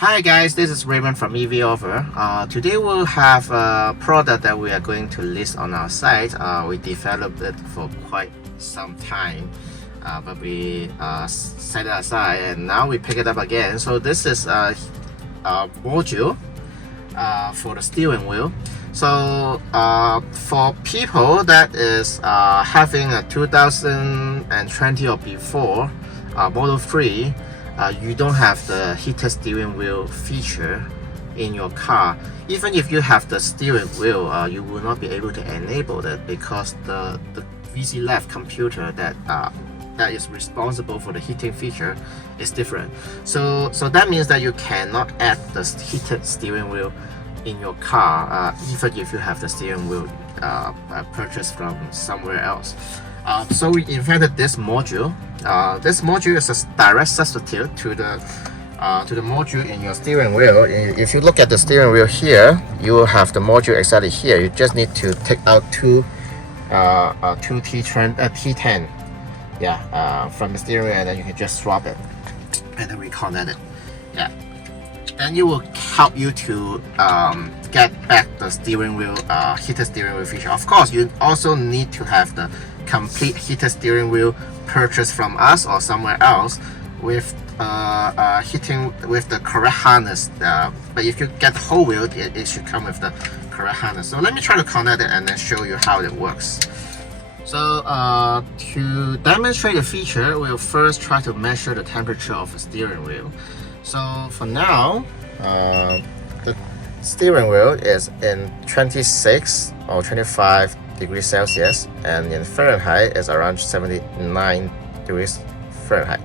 Hi guys, this is Raymond from EVOffer. Today we'll have a product that we are going to list on our site. We developed it for quite some time, but we set it aside and now we pick it up again. So this is a module for the steering wheel. So for people that is having a 2020 or before Model 3, you don't have the heated steering wheel feature in your car. Even if you have the steering wheel, you will not be able to enable that because the VC left computer that is responsible for the heating feature is different. So that means that you cannot add the heated steering wheel in your car, even if you have the steering wheel purchased from somewhere else. So we invented this module. This module is a direct substitute to the module in your steering wheel. If you look at the steering wheel here, you will have the module exactly here. You just need to take out two T10, from the steering wheel, and then you can just swap it and then reconnect it. Yeah, and it will help you to get back the steering wheel, heated steering wheel feature. Of course, you also need to have the complete heated steering wheel purchased from us or somewhere else with heating with the correct harness. But if you get the whole wheel, it should come with the correct harness. So let me try to connect it and then show you how it works. So to demonstrate the feature, we'll first try to measure the temperature of the steering wheel. So for now, the steering wheel is in 26 or 25 degrees Celsius, and in Fahrenheit is around 79 degrees Fahrenheit.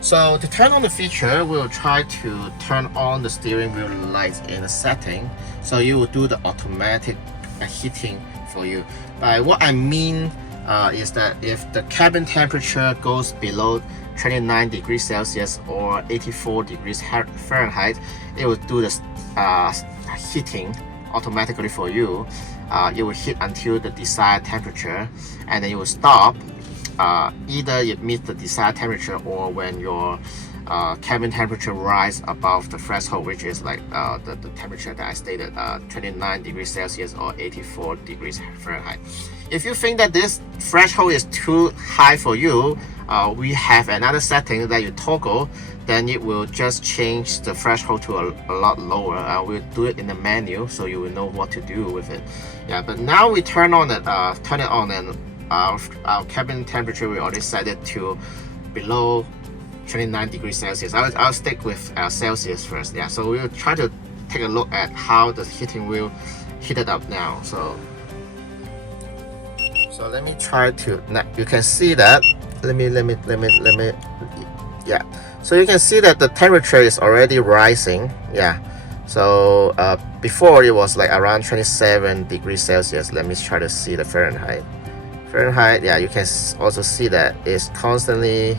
So to turn on the feature, we'll try to turn on the steering wheel lights in a setting, so you will do the automatic heating for you. By what I mean is that if the cabin temperature goes below 29 degrees Celsius or 84 degrees Fahrenheit, it will do the heating automatically for you. It will heat until the desired temperature, and then it will stop. Either it meets the desired temperature, or when your cabin temperature rise above the threshold, which is like the temperature that I stated, 29 degrees Celsius or 84 degrees Fahrenheit. If you think that this threshold is too high for you, we have another setting that you toggle. Then it will just change the threshold to a lot lower. We'll do it in the menu, so you will know what to do with it. Yeah, but now we turn it on, and our cabin temperature, we already set it to below 29 degrees Celsius. I'll stick with Celsius first. Yeah, so we'll try to take a look at how the heating wheel heated up now. So let me try to. Now you can see that. Let me. Yeah. So you can see that the temperature is already rising. Yeah. So before it was like around 27 degrees Celsius. Let me try to see the Fahrenheit. Yeah, you can also see that it's constantly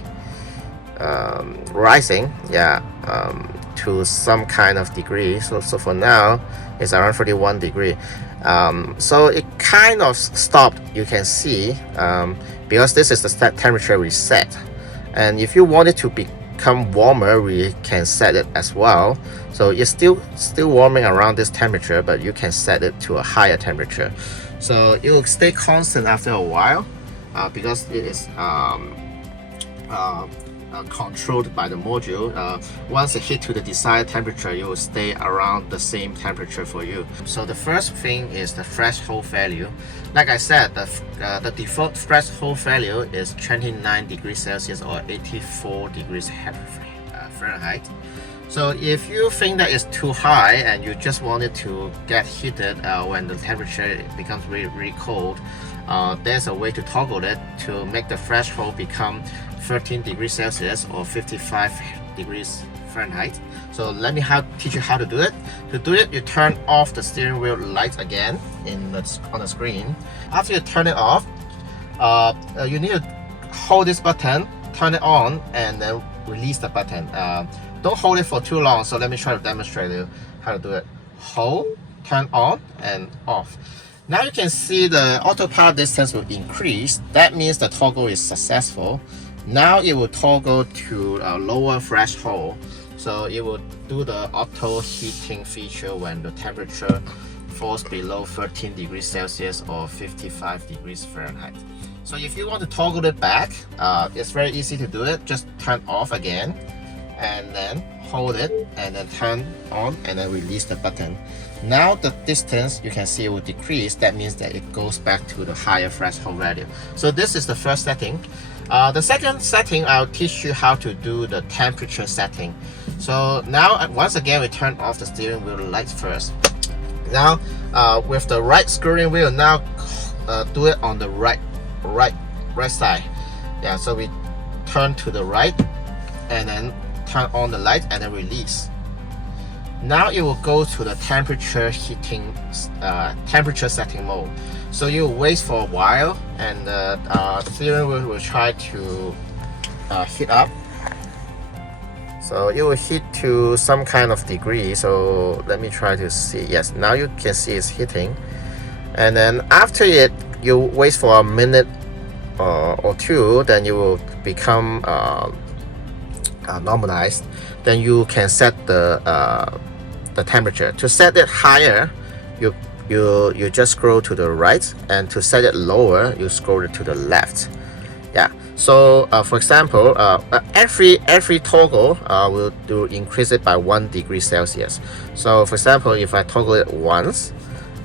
rising. Yeah. To some kind of degree. So for now, it's around 31 degree. So it kind of stopped. You can see because this is the temperature we set. And if you want it to become warmer, we can set it as well. So it's still warming around this temperature, but you can set it to a higher temperature. So it will stay constant after a while because it is controlled by the module. Once it hit to the desired temperature, it will stay around the same temperature for you. So the first thing is the threshold value. Like I said, the default threshold value is 29 degrees Celsius or 84 degrees Fahrenheit. So if you think that is too high and you just want it to get heated when the temperature becomes really cold, there's a way to toggle it to make the threshold become 13 degrees Celsius or 55 degrees Fahrenheit. So let me teach you how to do it. To do it, you turn off the steering wheel lights again on the screen. After you turn it off, you need to hold this button, turn it on, and then release the button. Don't hold it for too long. So let me try to demonstrate you how to do it. Hold, turn on, and off. Now you can see the autopilot distance will increase. That means the toggle is successful. Now it will toggle to a lower threshold. So it will do the auto heating feature when the temperature falls below 13 degrees Celsius or 55 degrees Fahrenheit. So if you want to toggle it back, it's very easy to do it. Just turn off again and then hold it and then turn on and then release the button. Now the distance, you can see it will decrease. That means that it goes back to the higher threshold value. So this is the first setting. The second setting, I'll teach you how to do the temperature setting. So now once again we turn off the steering wheel lights first. Now with the right steering wheel, now do it on the right side. Yeah, so we turn to the right and then turn on the light and then release. Now it will go to the temperature setting mode. So you wait for a while and the steering wheel will try to heat up. So it will heat to some kind of degree. So let me try to see. Yes, now you can see it's heating. And then after it, you wait for a minute or two, then you will become normalized. Then you can set the temperature. To set it higher, you just scroll to the right, and to set it lower, you scroll it to the left. Yeah. So for example, every toggle will increase it by 1 degree Celsius. So for example, if I toggle it once,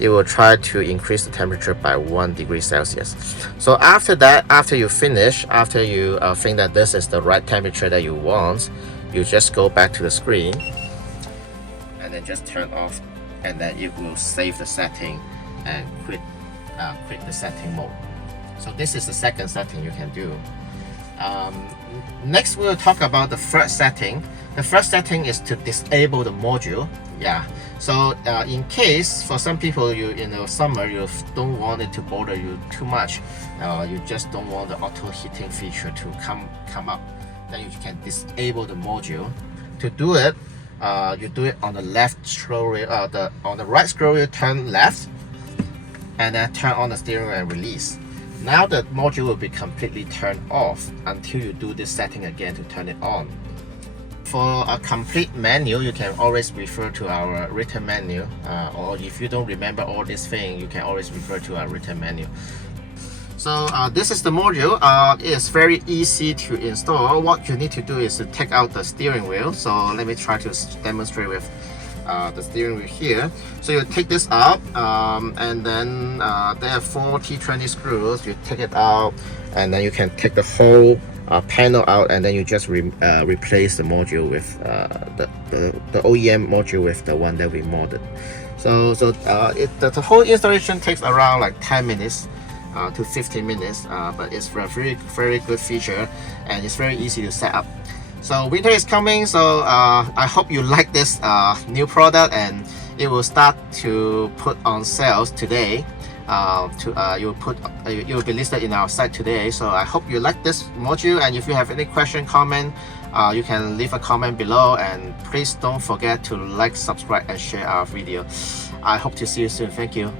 it will try to increase the temperature by 1 degree Celsius. So after that, after you finish, after you think that this is the right temperature that you want, you just go back to the screen and then just turn off, and then it will save the setting and quit the setting mode. So this is the second setting you can do. Next we'll talk about the third setting. The first setting is to disable the module. Yeah. So in case for some people, you in the summer you don't want it to bother you too much, you just don't want the auto heating feature to come up, then you can disable the module. To do it, you do it on the left scroll wheel, on the right scroll wheel, turn left, and then turn on the steering wheel and release. Now the module will be completely turned off until you do this setting again to turn it on. For a complete menu, you can always refer to our written menu, or if you don't remember all this thing, you can always refer to our written menu. So this is the module. It is very easy to install. What you need to do is to take out the steering wheel. So let me try to demonstrate with the steering wheel here. So you take this out, and then there are 4 T20 screws. You take it out, and then you can take the whole panel out, and then you just replace the module with the OEM module with the one that we modded. So the whole installation takes around like 10 minutes to 15 minutes, but it's a very good feature, and it's very easy to set up. So winter is coming, so I hope you like this new product, and it will start to put on sales today. It will be listed in our site today. So I hope you like this module, and if you have any question, comment, you can leave a comment below, and please don't forget to like, subscribe and share our video. I hope to see you soon. Thank you.